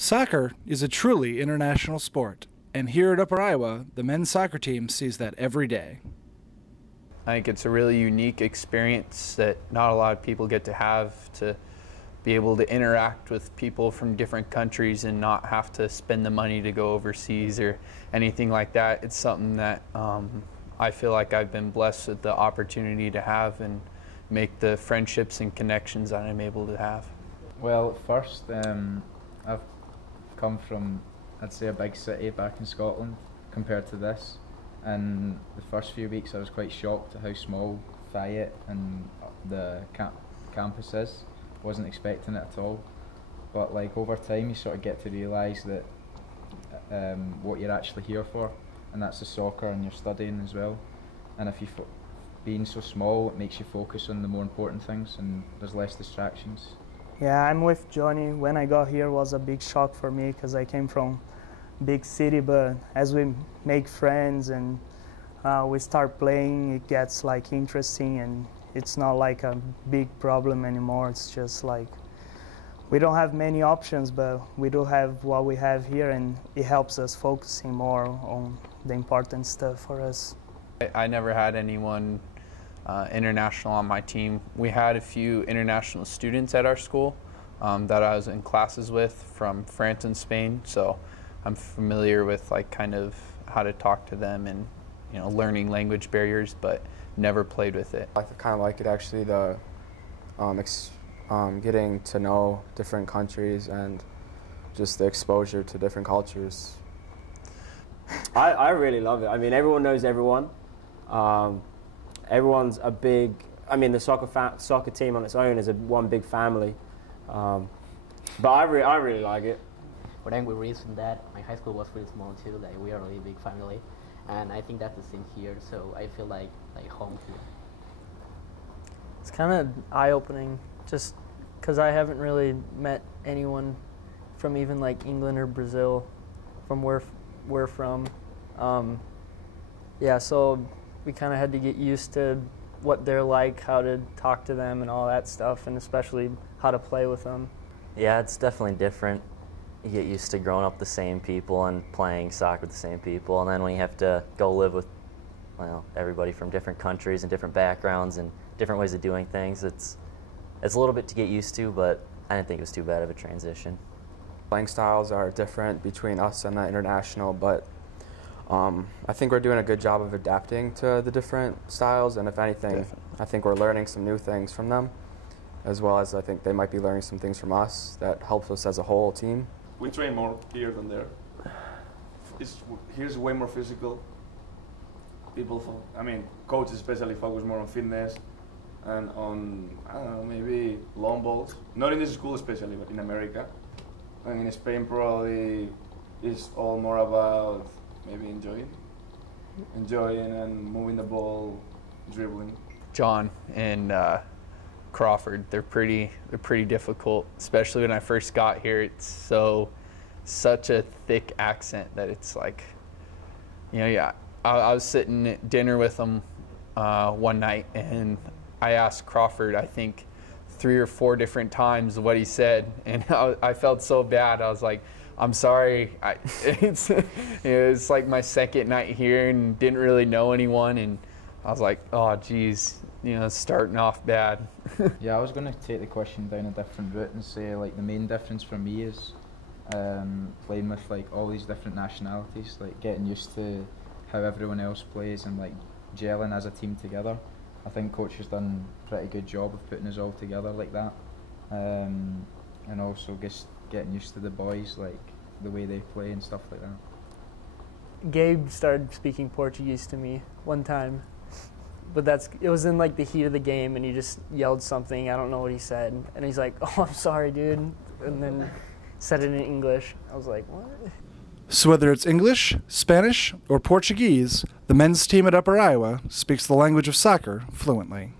Soccer is a truly international sport, and here at Upper Iowa, the men's soccer team sees that every day. I think it's a really unique experience that not a lot of people get to have, to be able to interact with people from different countries and not have to spend the money to go overseas or anything like that. It's something that I feel like I've been blessed with the opportunity to have and make the friendships and connections that I'm able to have. Well, first, I've come from, I'd say, a big city back in Scotland compared to this, and the first few weeks I was quite shocked at how small Fayette and the campus is. Wasn't expecting it at all, but like over time you sort of get to realise that what you're actually here for, and that's the soccer, and you're studying as well. And if you being so small, it makes you focus on the more important things, and there's less distractions. Yeah, I'm with Johnny. When I got here, it was a big shock for me because I came from big city, but as we make friends and we start playing, it gets like interesting, and it's not like a big problem anymore. It's just like we don't have many options, but we do have what we have here, and it helps us focusing more on the important stuff for us. I never had anyone international on my team. We had a few international students at our school that I was in classes with from France and Spain, so I'm familiar with like kind of how to talk to them and learning language barriers, but never played with it. I kind of like it actually, the getting to know different countries and just the exposure to different cultures. I really love it. I mean, everyone knows everyone. Everyone's a big, I mean, the soccer team on its own is one big family. But I really like it. But then we reason that my high school was really small too, like we are a really big family. And I think that's the same here, so I feel like home here. It's kind of eye-opening, just because I haven't really met anyone from even like England or Brazil, from where we're from. Yeah, so we kind of had to get used to what they're like, how to talk to them and all that stuff, and especially how to play with them. Yeah, it's definitely different. You get used to growing up with the same people and playing soccer with the same people, and then when you have to go live with everybody from different countries and different backgrounds and different ways of doing things, it's a little bit to get used to, but I didn't think it was too bad of a transition. Playing styles are different between us and the international, but I think we're doing a good job of adapting to the different styles, and if anything, I think we're learning some new things from them, as well as I think they might be learning some things from us that helps us as a whole team. We train more here than there. Here's way more physical. Coaches especially focus more on fitness and on, I don't know, maybe long balls. Not in this school especially, but in America. And in Spain probably it's all more about maybe enjoying and moving the ball, dribbling. John and Crawford, they're pretty difficult, especially when I first got here. It's such a thick accent that it's like, yeah. I was sitting at dinner with them one night, and I asked Crawford, I think 3 or 4 different times what he said, and I felt so bad. I was like, I'm sorry. It's like my second night here and didn't really know anyone, and I was like, oh geez, starting off bad. Yeah, I was going to take the question down a different route and say like the main difference for me is playing with like all these different nationalities, like getting used to how everyone else plays and like gelling as a team together. I think coach has done a pretty good job of putting us all together like that, and also just getting used to the boys, like the way they play and stuff like that. Gabe started speaking Portuguese to me one time, but it was in like the heat of the game, and he just yelled something. I don't know what he said, and he's like, "Oh, I'm sorry, dude," and then said it in English. I was like, "What?" So whether it's English, Spanish, or Portuguese, the men's team at Upper Iowa speaks the language of soccer fluently.